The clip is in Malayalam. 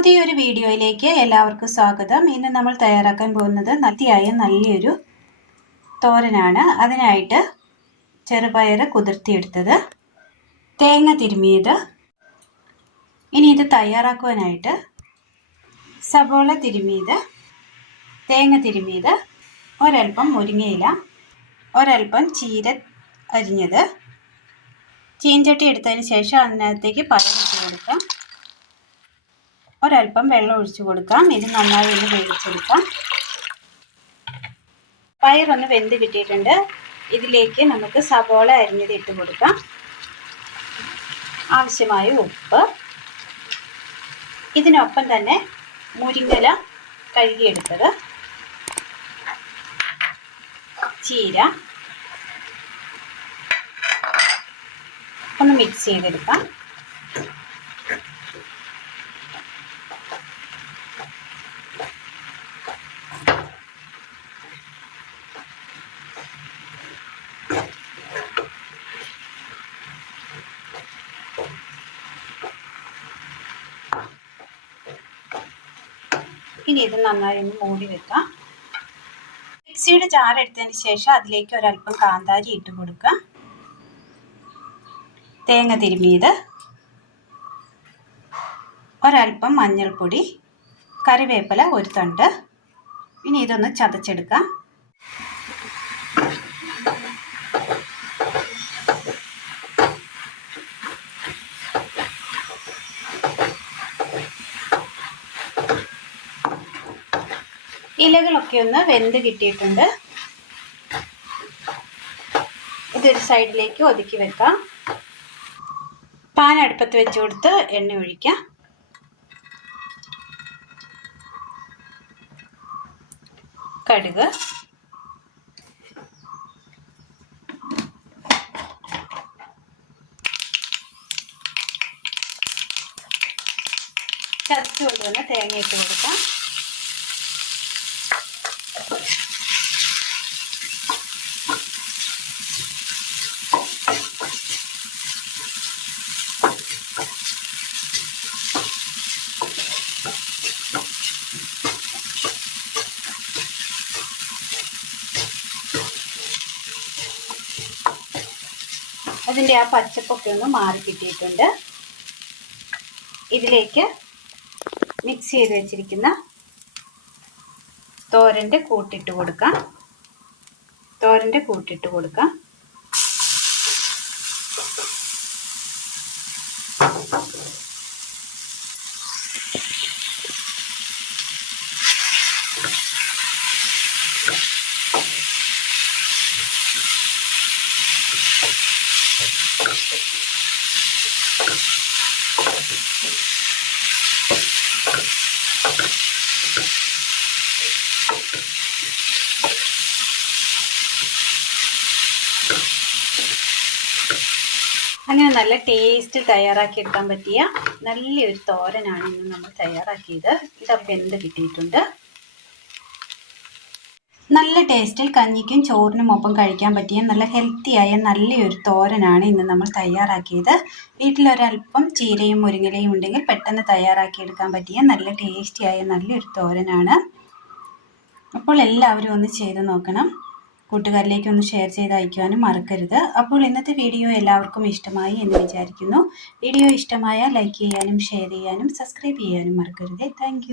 പുതിയൊരു വീഡിയോയിലേക്ക് എല്ലാവർക്കും സ്വാഗതം. ഇന്ന് നമ്മൾ തയ്യാറാക്കാൻ പോകുന്നത് നല്ലൊരു തോരനാണ്. അതിനായിട്ട് ചെറുപയർ കുതിർത്തിയെടുത്തത്, തേങ്ങ തിരുമിയത്. ഇനി ഇത് തയ്യാറാക്കുവാനായിട്ട് സബോള തിരുമിയത്, തേങ്ങ തിരുമിയത്, ഒരൽപ്പം മുരിങ്ങയില, ഒരൽപ്പം ചീര അരിഞ്ഞത്. ചീഞ്ചട്ടി എടുത്തതിന് ശേഷം അതിനകത്തേക്ക് പയർ ഇട്ട് കൊടുക്കാം. ഒരൽപ്പം വെള്ളം ഒഴിച്ചു കൊടുക്കാം. ഇത് നന്നായി ഒന്ന് വേവിച്ചെടുക്കാം. പയറൊന്ന് വെന്ത് കിട്ടിയിട്ടുണ്ട്. ഇതിലേക്ക് നമുക്ക് സവോള അരിഞ്ഞത് ഇട്ട് കൊടുക്കാം. ആവശ്യമായ ഉപ്പ്. ഇതിനൊപ്പം തന്നെ മുരിങ്ങയില കഴുകിയെടുത്തത്, ചീര ഒന്ന് മിക്സ് ചെയ്തെടുക്കാം. ഇനി ഇത് നന്നായി ഒന്ന് മൂടി വെക്കാം. മിക്സിയുടെ ജാർ എടുത്തതിന് ശേഷം അതിലേക്ക് ഒരൽപ്പം കാന്താരി ഇട്ട് കൊടുക്കാം. തേങ്ങ തിരുമിയത്, ഒരൽപ്പം മഞ്ഞൾപ്പൊടി, കറിവേപ്പില ഒരു തണ്ട്. ഇനി ഇതൊന്ന് ചതച്ചെടുക്കാം. ഇലകളൊക്കെ ഒന്ന് വെന്ത് കിട്ടിയിട്ടുണ്ട്. ഇതൊരു സൈഡിലേക്ക് ഒതുക്കി വെക്കാം. പാൻ അടുപ്പത്ത് വെച്ച് കൊടുത്ത് എണ്ണ ഒഴിക്കാം. കടുക്, ചതച്ച് കൊണ്ടുവന്ന് തേങ്ങ ഇട്ട് കൊടുക്കാം. അതിൻ്റെ ആ പച്ചപ്പൊക്കെ ഒന്ന് മാറി കിട്ടിയിട്ടുണ്ട്. ഇതിലേക്ക് മിക്സ് ചെയ്ത് വെച്ചിരിക്കുന്ന തോരൻ്റെ കൂട്ടിട്ട് കൊടുക്കാം. അങ്ങനെ നല്ല ടേസ്റ്റ് തയ്യാറാക്കിയെടുക്കാൻ പറ്റിയ നല്ലൊരു തോരനാണ് ഇന്ന് നമ്മൾ തയ്യാറാക്കിയത്. ഇതൊക്കെ വെന്ത് കിട്ടിയിട്ടുണ്ട്. നല്ല ടേസ്റ്റിൽ കഞ്ഞിക്കും ചോറിനും ഒപ്പം കഴിക്കാൻ പറ്റിയ നല്ല ഹെൽത്തിയായ നല്ലൊരു തോരനാണ് ഇന്ന് നമ്മൾ തയ്യാറാക്കിയത്. വീട്ടിലൊരൽപ്പം ചീരയും മുരിങ്ങയിലയും ഉണ്ടെങ്കിൽ പെട്ടെന്ന് തയ്യാറാക്കിയെടുക്കാൻ പറ്റിയ നല്ല ടേസ്റ്റിയായ നല്ലൊരു തോരനാണ്. അപ്പോൾ എല്ലാവരും ഒന്ന് ചെയ്ത് നോക്കണം. കൂട്ടുകാരിലേക്ക് ഒന്ന് ഷെയർ ചെയ്ത് അയക്കുവാനും മറക്കരുത്. അപ്പോൾ ഇന്നത്തെ വീഡിയോ എല്ലാവർക്കും ഇഷ്ടമായി എന്ന് വിചാരിക്കുന്നു. വീഡിയോ ഇഷ്ടമായാൽ ലൈക്ക് ചെയ്യാനും ഷെയർ ചെയ്യാനും സബ്സ്ക്രൈബ് ചെയ്യാനും മറക്കരുത്. താങ്ക്